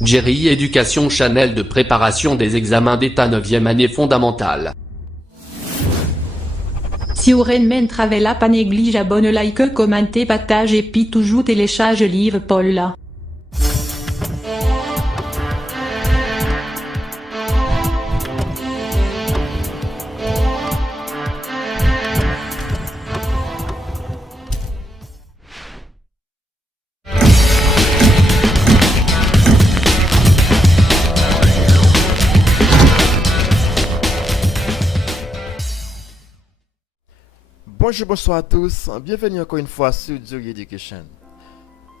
Jerry Éducation Channel de préparation des examens d'état 9e année fondamentale. Si vous men travella pas néglige abonne like commenter partage et puis toujours télécharge livre Paul là. Bonjour, bonsoir à tous, bienvenue encore une fois sur Jerry Education.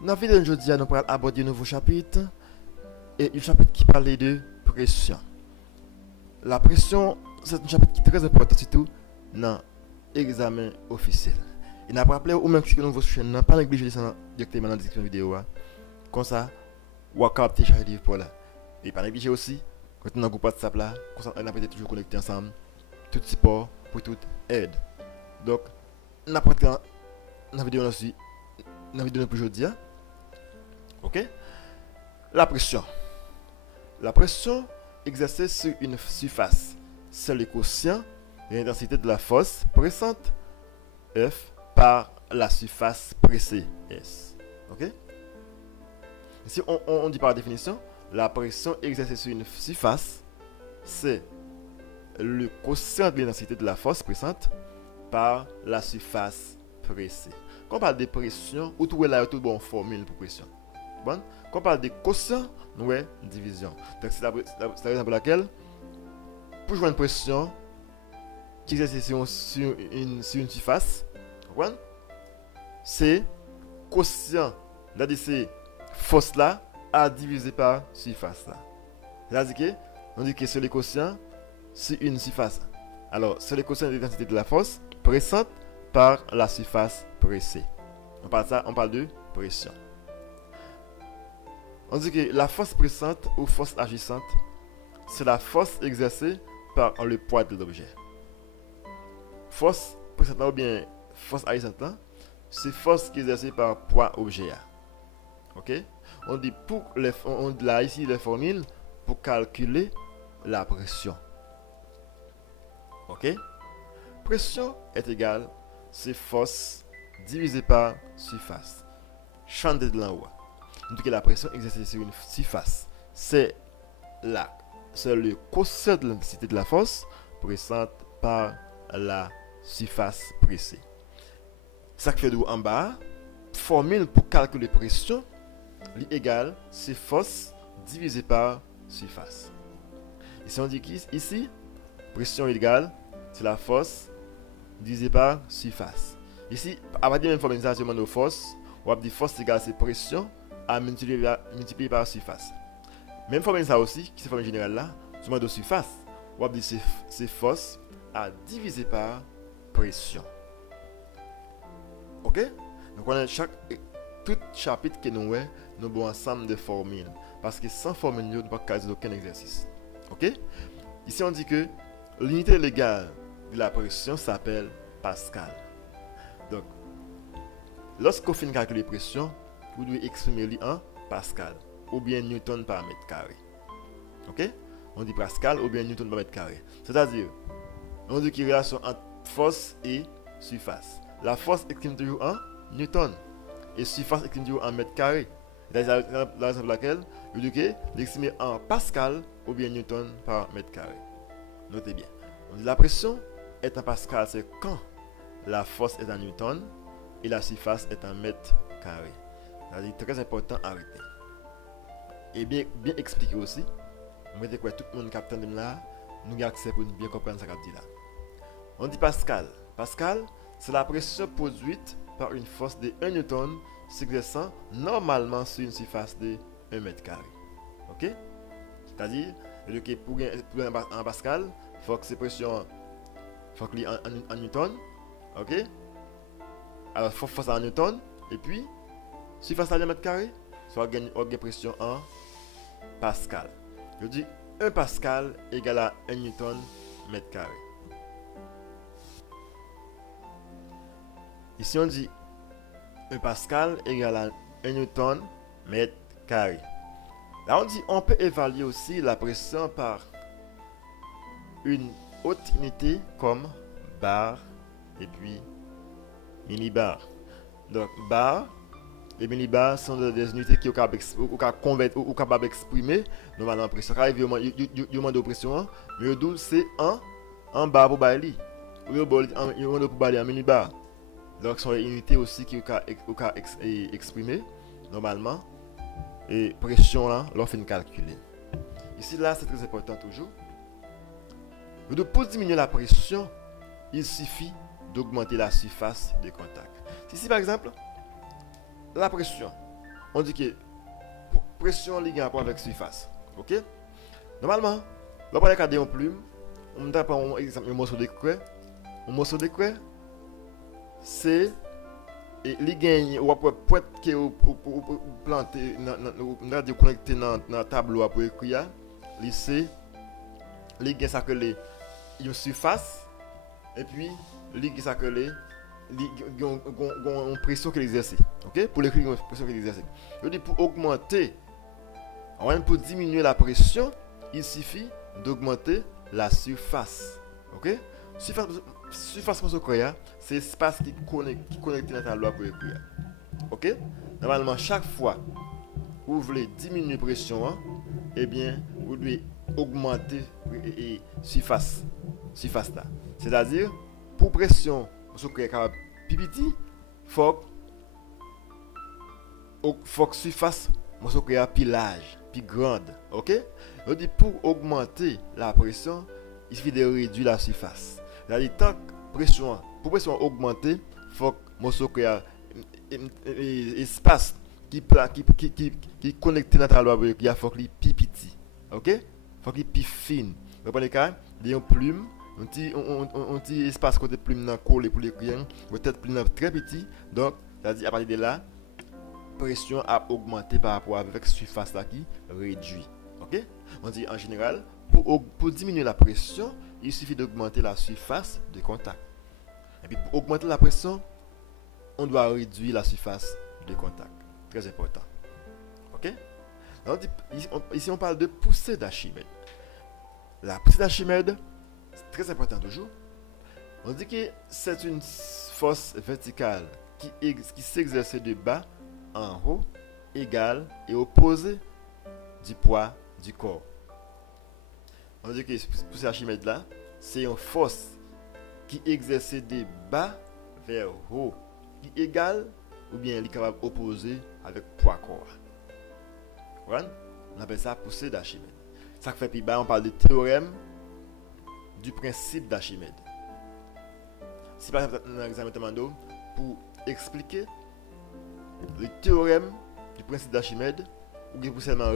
Dans la vidéo d'aujourd'hui, nous allons aborder un nouveau chapitre, et un chapitre qui parle de pression. La pression, c'est un chapitre qui est très important, surtout dans l'examen officiel. Et nous rappelez ou même si vous avez chaîne, n'a pas négligé de directement dans la description de la vidéo. Comme ça, vous pouvez télécharger le livre pour là. Et pas négliger aussi, quand vous êtes dans le groupe WhatsApp là, on a toujours connecté ensemble, tout support pour toute aide. Donc, n'importe quelle vidéo aussi, dans la vidéo pour aujourd'hui, ok? La pression. La pression exercée sur une surface, c'est le quotient de l'intensité de la force pressante F par la surface pressée S. Ok? Ici, on dit par la définition, la pression exercée sur une surface, c'est le quotient de l'intensité de la force pressante par la surface pressée. Quand on parle de pression, ou tout là, tout bon formule pour pression. Bon, quand on parle de quotient, nous avons division. Donc c'est la raison pour laquelle, pour jouer une pression qui exerce sur une surface, c'est quotient, c'est-à-dire c'est force là à diviser par surface là. C'est-à-dire on dit que c'est le quotient sur une surface. Alors, c'est le quotient de l'intensité de la force pressante par la surface pressée. On parle de pression. On dit que la force pressante ou force agissante, c'est la force exercée par le poids de l'objet. Force pressante ou bien force agissante, c'est force qui est exercée par poids objet. Ok? On dit là ici les formules pour calculer la pression. Ok? Pression est égale, c'est force divisée par surface. Champ de l'en haut. On dit que la pression exercée sur une surface, c'est le quotient de l'intensité de la force pressante par la surface pressée. Ça fait de en bas, formule pour calculer pression, égale, c'est force divisée par surface. Ici on dit qu'ici, pression égale, c'est la force divisé par surface. Ici, à partir de la même formalisation de force, on va dire force égale c'est pression à multiplier par surface. Même formule aussi, qui est la formule générale là, sur le de surface, on va dire c'est force à diviser par pression. Ok? Donc on a tout chapitre que nous avons, nous avons un ensemble de formules. Parce que sans formule, nous ne pouvons pas caser aucun exercice. Ok? Ici on dit que l'unité légale de la pression s'appelle Pascal. Donc, lorsqu'on fait calculer la pression, vous devez exprimer en Pascal ou bien Newton par mètre carré. Ok? On dit Pascal ou bien Newton par mètre carré. C'est-à-dire, on dit qu'il y a une relation entre force et surface. La force exprime toujours en Newton et surface exprime toujours en mètre carré. C'est la raison pour laquelle vous devez l'exprimer en Pascal ou bien Newton par mètre carré. Notez bien. On dit la pression est en Pascal, c'est quand la force est en Newton et la surface est en mètre carré. C'est très important à arrêter. Et bien expliquer aussi. Vous mettez quoi tout le monde capte de là, nous avons accès pour bien comprendre ce qu'on dit là. On dit Pascal. Pascal, c'est la pression produite par une force de 1 Newton s'exerçant normalement sur une surface de 1 mètre carré. Ok? C'est-à-dire que pour en Pascal, il faut que ces pressions faut que en Newton. Ok? Alors, force en Newton. Et puis, surface à 1 mètre carré, soit gagne pression en Pascal. Je dis 1 Pascal égale à 1 Newton mètre carré. Ici, on dit 1 Pascal égale à 1 Newton mètre carré. Là, on dit on peut évaluer aussi la pression par une haute unité comme bar et puis millibar. Donc, bar et millibar sont des unités qui sont capables d'exprimer normalement la pression. Quand il demande de pression, mais c'est un bar pour bailler. Ou il demande pour bailler en millibar. Donc, ce sont des unités aussi qui sont exprimer normalement. Et pression là, l'on fait calculer. Ici, là, c'est très important toujours. Pour diminuer la pression, il suffit d'augmenter la surface de contact. Ici, par exemple, la pression, on dit que pression liée en rapport avec surface. Ok? Normalement, on va regarder une plume, on va prendre un morceau de coeur. Un morceau de coeur, c'est les gains ou après que ou planter on a dit connecter dans tableau pour écrire, c'est les gains ça que les une surface et puis les gains ça que les une pression qu'il exerce. OK? Pour l'écrire une pression qu'il exerce. Je dis pour augmenter pour diminuer la pression, il suffit d'augmenter la surface. OK? Surface pour ce croya, c'est l'espace qui connecte dans ta loi pour écrire. OK? Normalement, chaque fois que vous voulez diminuer la pression, eh bien, vous devez augmenter la surface là. C'est-à-dire, pour pression, pour ce croya plus petit, faut que surface, pour ce croya plus large, plus grande. OK? On dit pour augmenter la pression, il suffit de réduire la surface. C'est-à-dire, tant que pression, pour pression augmenter, il faut que morceau qu'il y a espace qui connecté dans ta loi, il faut qu'il soit plus petit. OK? Il faut qu'il soit plus fin. Vous comprenez quand il y a une plume, un petit espace côté plume dans coller pour l'écrire, peut-être plume très petit. Donc, c'est-à-dire à partir de là, pression a augmenté par rapport avec surface là qui réduit. OK? On dit en général, pour diminuer la pression, il suffit d'augmenter la surface de contact. Et puis pour augmenter la pression, on doit réduire la surface de contact. Très important. OK? Alors, ici, on parle de poussée d'Archimède. La poussée d'Archimède, c'est très important toujours. On dit que c'est une force verticale qui s'exerce de bas en haut, égale et opposée du poids du corps. On dit que pour cette Archimède là, c'est une force qui exerce de bas vers haut, qui est égale ou bien elle est capable d'opposer avec poids corps. Voilà? On appelle ça poussée d'Archimède. Ça fait plus bas, on parle de théorème du principe d'Archimède. Si par exemple, dans l'examen de pour expliquer le théorème du principe d'Archimède, ou bien pour seulement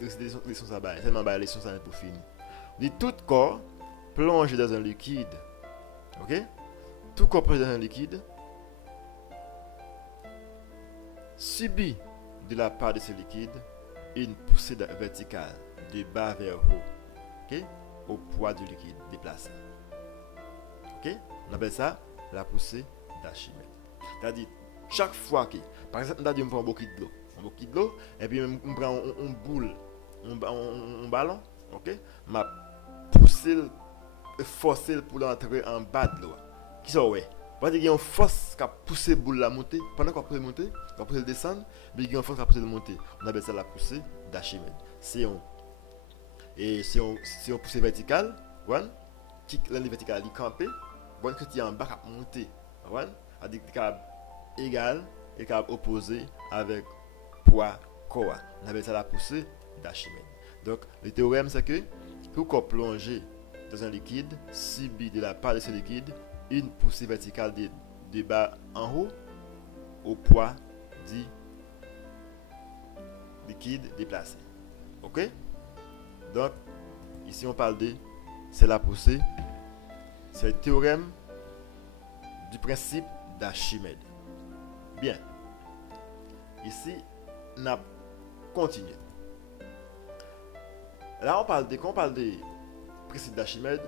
leçon ça bail, seulement bail leçon ça pour finir. Dit tout corps plongé dans un liquide. OK? Tout corps plongé dans un liquide subit de la part de ce liquide une poussée verticale de bas vers haut. OK? Au poids du liquide déplacé. OK? On appelle ça la poussée d'Archimède. C'est-à-dire chaque fois que par exemple on a dit on prend un bouquet de l'eau et puis on prend une boule, un ballon, OK? M'a pousser forcer pour l'entrer en bas de l'eau. Qui ça ouais? Parce qu'il y a une force qui a poussé la boule à monter. Pendant qu'on a monter, qu'on a poussé le descendre, mais il y a une force qui a poussé le monter. On appelle ça la poussée d'Archimède. C'est une poussée verticale, voilà, qui l'année verticale est campée, voilà que tu es en bas à monter, voilà, à dire qu'il est égal et qu'il est opposé avec poids corps. On appelle ça la poussée d'Archimède. Donc le théorème c'est que tout corps plongé dans un liquide subit de la part de ce liquide une poussée verticale de bas en haut au poids du liquide déplacé. OK? Donc, ici on parle de, c'est la poussée, c'est le théorème du principe d'Archimède. Bien. Ici, on a continué. Là, quand on parle de principe d'Archimède,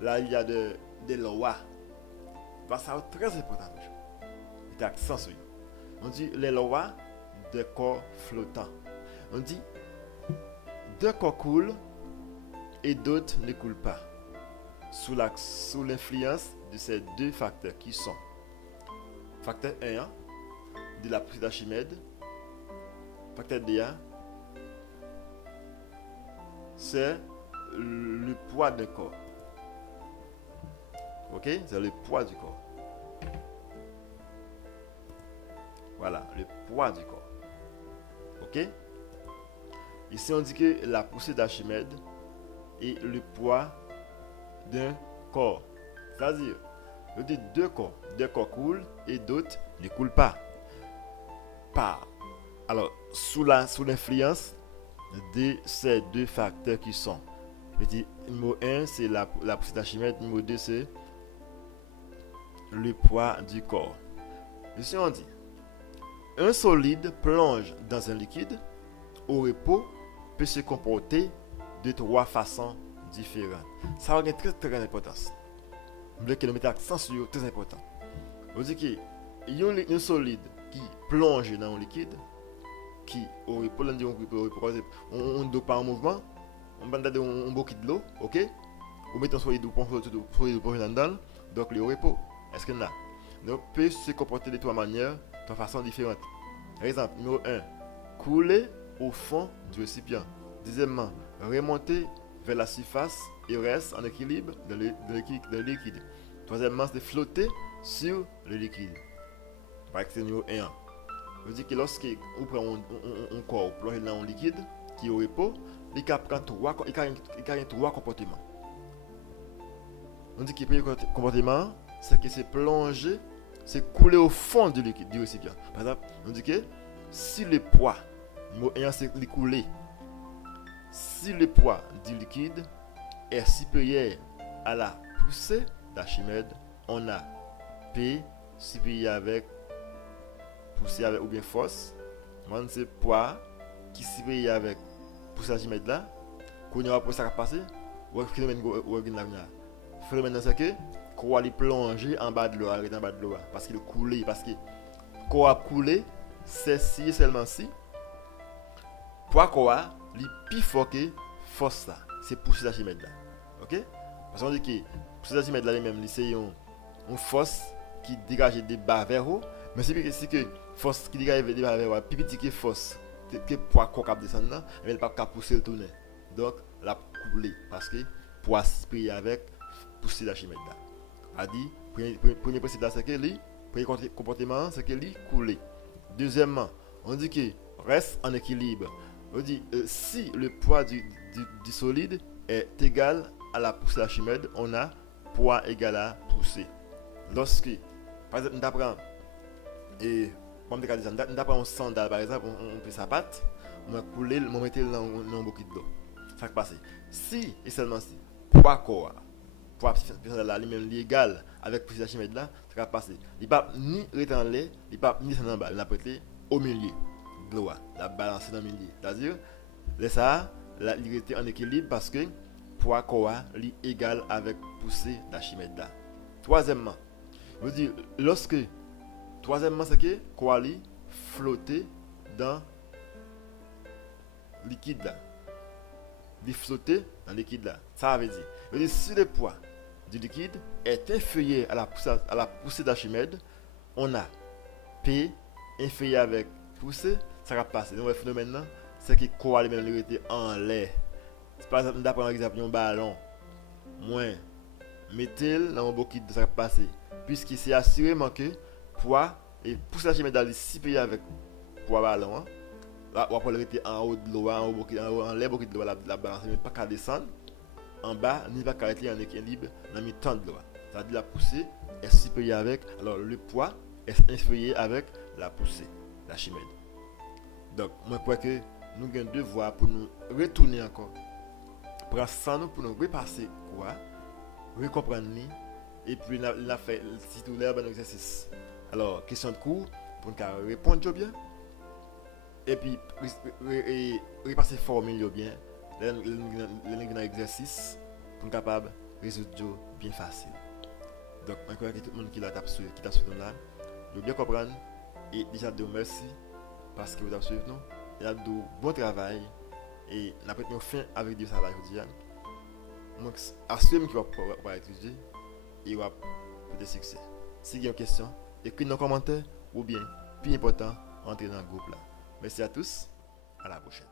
là, il y a des lois. Ça c'est très important. Il y a accent sur. On dit les lois de corps flottant. On dit deux corps coulent et d'autres ne coulent pas, sous l'influence de ces deux facteurs qui sont facteur 1 de la poussée d'Archimède, facteur 2 c'est le poids d'un corps. Ok, c'est le poids du corps. Voilà, le poids du corps. Ok. Ici, on dit que la poussée d'Archimède est le poids d'un corps. C'est-à-dire, on dit deux corps coulent et d'autres ne coulent pas. Alors, sous l'influence de ces deux facteurs qui sont. Petit numéro 1, c'est la poussée d'Archimède. Numéro 2, c'est le poids du corps. Ici, on dit un solide plonge dans un liquide au repos peut se comporter de trois façons différentes. Ça a une très très grande importance. Je veux que nous mettions l'accent sur très important. On dit qu'il y a un solide qui plonge dans un liquide qui au repos, on ne doit pas en mouvement, on va donner un bouquet de l'eau, ok? On met un solide dedans, donc le repos. Est-ce que là, donc peut se comporter de trois manières, de façon différente. Par exemple, numéro 1, couler au fond du récipient. Deuxièmement, remonter vers la surface et reste en équilibre dans le liquide. Troisièmement, c'est flotter sur le liquide. Par exemple, numéro 1. Je dis que lorsque on prend un corps plongé dans un liquide qui est au repos, il y a trois comportements. On dit que le premier comportement, c'est que c'est plonger, c'est couler au fond du liquide, du récipient. Par exemple, on dit que si le poids, numéro 1 c'est le couler, si le poids du liquide est supérieur à la poussée d'Archimède, on a P supérieur avec poussée avec ou bien force. On c'est poids qui supérieur avec poussée d'Archimède là, qu'on y aura pour ça passer, ou phénomène c'est que qu'on va plonger en bas de l'eau, arrêter en bas de l'eau, parce qu'il coulé, parce que qu'on a coulé, c'est si seulement si poids qu'on a, il plus fort que force là, c'est poussée d'Archimède là, ok? Parce qu'on dit que poussée d'Archimède là même, c'est une force qui dégage des bas vers haut, mais c'est que force qui dégage des bas vers haut, plus petit que force que poids qu'on cap descendre là, mais elle pas cap pousser le tourner, donc la couler parce que poids supérieur avec poussée d'Archimède là. A dit, premier principe là, c'est que lui, premier comportement, c'est que lui couler. Deuxièmement, on dit que reste en équilibre. On dit, si le poids du solide est égal à la poussée d'Archimède, on a poids égal à poussée. Lorsque, par exemple, on apprend, on apprend un sandal, par exemple, on fait sa patte, on va couler, on va mettre dans un bouquet d'eau. Ça va passer. Si, et seulement si, poids corps, poids là lui-même égal avec poussée d'Archimède là, ça va passer. Il va ni rester en l'air, il va ni descendre en bas, il va être au milieu de l'eau, la balancer dans le milieu. C'est-à-dire, ça, il était en équilibre parce que poids corps est égal avec poussée d'Archimède là. Troisièmement, je veux dire, troisièmement, c'est que corps flotter dans le liquide là. Il flotter dans le liquide là. Ça veut dire, si le poids du liquide est inférieur à la poussée d'Archimède, on a P inférieur avec poussée, ça va passer. Donc le phénomène là, c'est que quoi même était en l'air. Par exemple, d'après un exemple, un ballon, moins mettez-le dans un bouquet, ça va passer. Puisque c'est assurément que poids et poussée d'Archimède est supérieur avec poids ballon. Hein. Là, on va rester en haut de l'eau, en l'air, bouquet de l'eau, la balance, mais pas qu'à descendre. En bas, ni pas qu'à être en équilibre dans le temps de l'eau. C'est-à-dire la poussée est supérieure avec, alors le poids est inférieur avec la poussée d'Archimède. Donc, moi, je crois que nous avons deux voies pour nous retourner encore. Prendre ça pour nous repasser quoi, recomprendre et puis la fait si tout l'air bon exercice. Alors, question de cours pour nous répondre bien. Et puis repasser formule bien. L'exercice pour être capable de résoudre bien facile. Donc, je crois que tout le monde qui t'a suivi là, doit bien comprendre et déjà de merci parce que vous avez suivi nous. Et de bon travail Et on a peut-être fin avec Dieu ça là aujourd'hui. Donc, assume qu'il va étudier et il va peut-être succès. Si vous avez une question, écrivez dans les commentaires ou bien, plus important, entrez dans le groupe là. Merci à tous, à la prochaine.